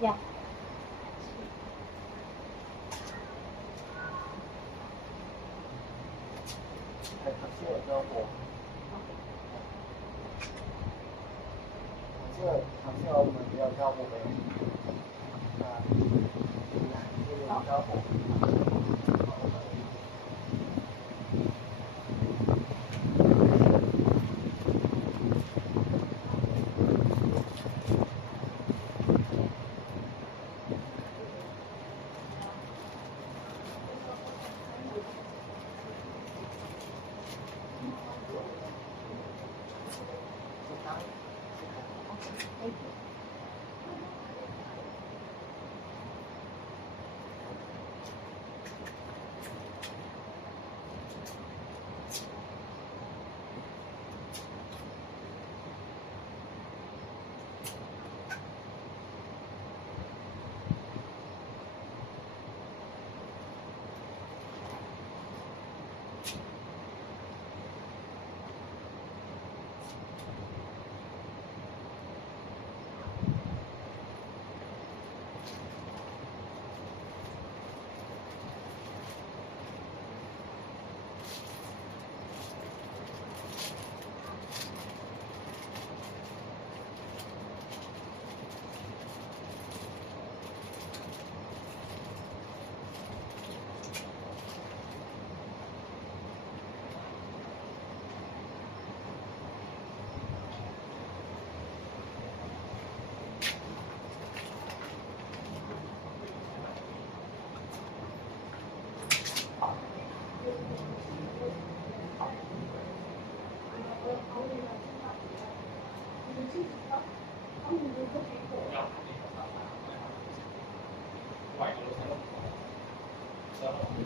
呀，係頭先嚟咗喎。頭先我問你有交貨未？要交貨。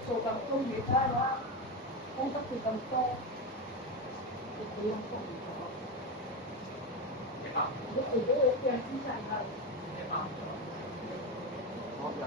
做咁多嘢梗係啦，供得佢咁多，佢用多唔咗。如果做咗我嘅先生係，我有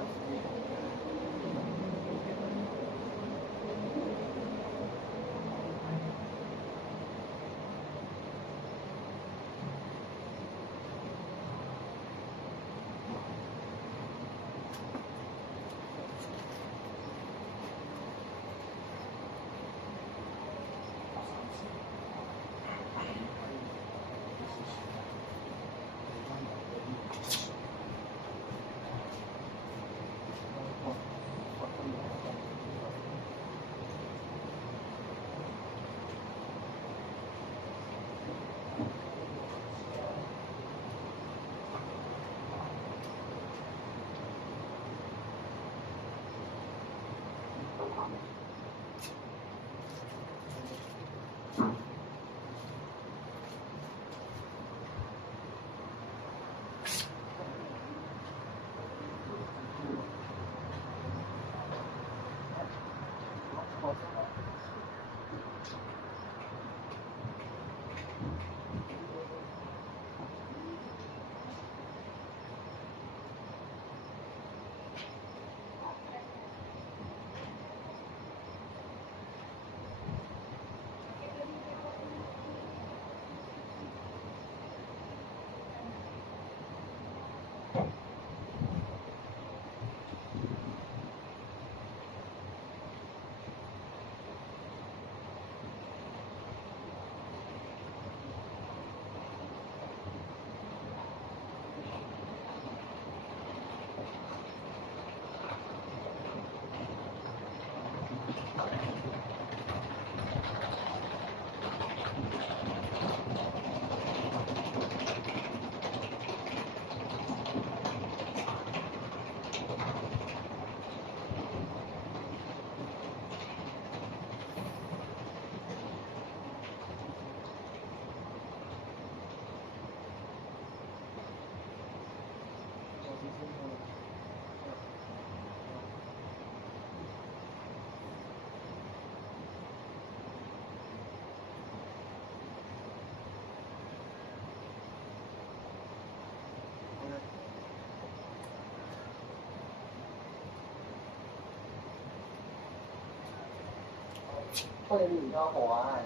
幫你唔交貨啊！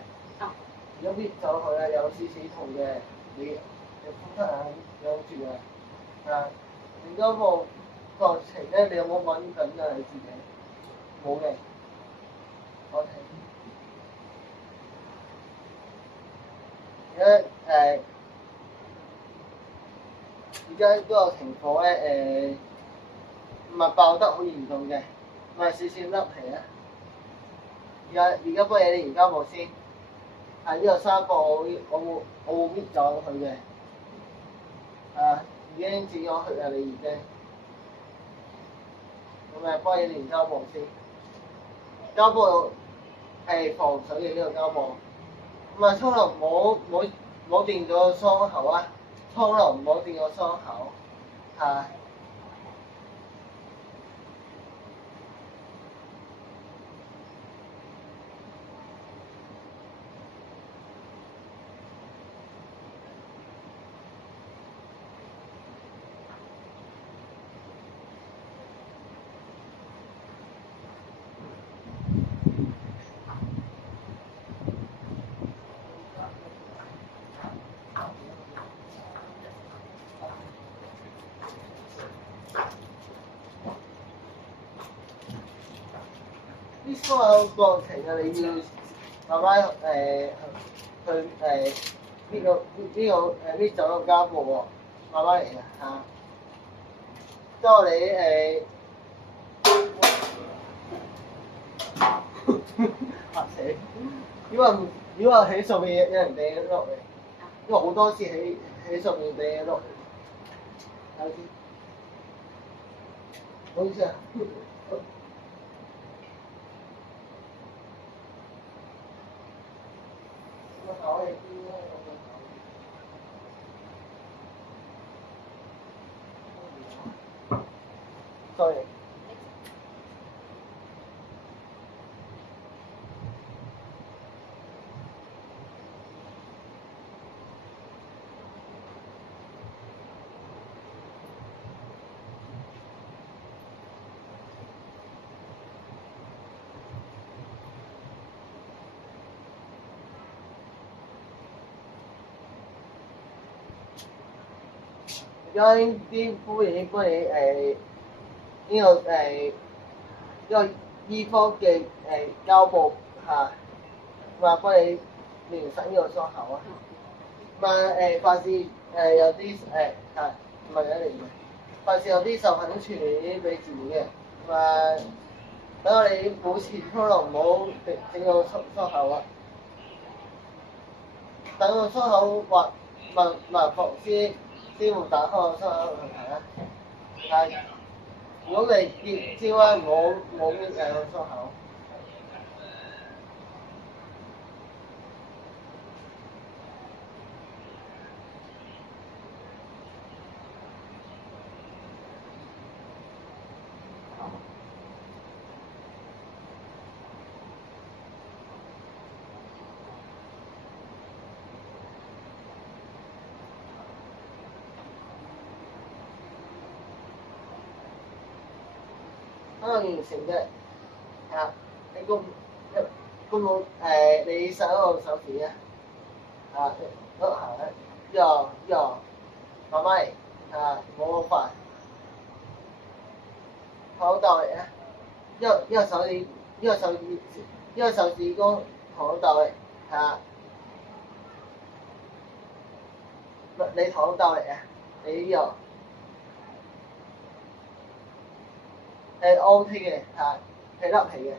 有啲就佢啊，有少少痛嘅，你敷得啊，有住啊，連膠布過程咧，你有冇揾緊啊？你自己冇嘅。OK。而家嗰個情況咧，唔係爆得好嚴重嘅，唔係少少甩皮啊。而家幫你連膠布先。係呢個紗布我會搣咗佢嘅。已經剪咗佢啦，你已經。咁咪幫你連膠布先。膠布係防水嘅呢個膠布。咁啊，沖涼冇掂咗個傷口啊！沖涼唔好掂個傷口。啲傷口過程啊，你要慢慢去搣走個膠布喎，慢慢嚟嘅。之後你嚇死！如果喺上面有人掟落嚟，因為好多次喺上面掟落嚟，睇下先。唔好意思啊。sorry。而家啲敷已經幫你呢個醫科嘅膠布話幫你連實呢個傷口啊。凡是有啲唔係一嚟嘅，凡是有啲受痕處理俾治療嘅，等我哋保持沖涼唔好整個傷口啊。等個傷口麻服先會打開個傷口問題啊。如果你千萬唔好搣個傷口。完成嘅，你你手個手指啊，都係，慢慢嚟，唔好咁快，好到嚟啊，一個手指公好到嚟，你好到嚟啊，你呢個。OK 嘅，係甩皮嘅。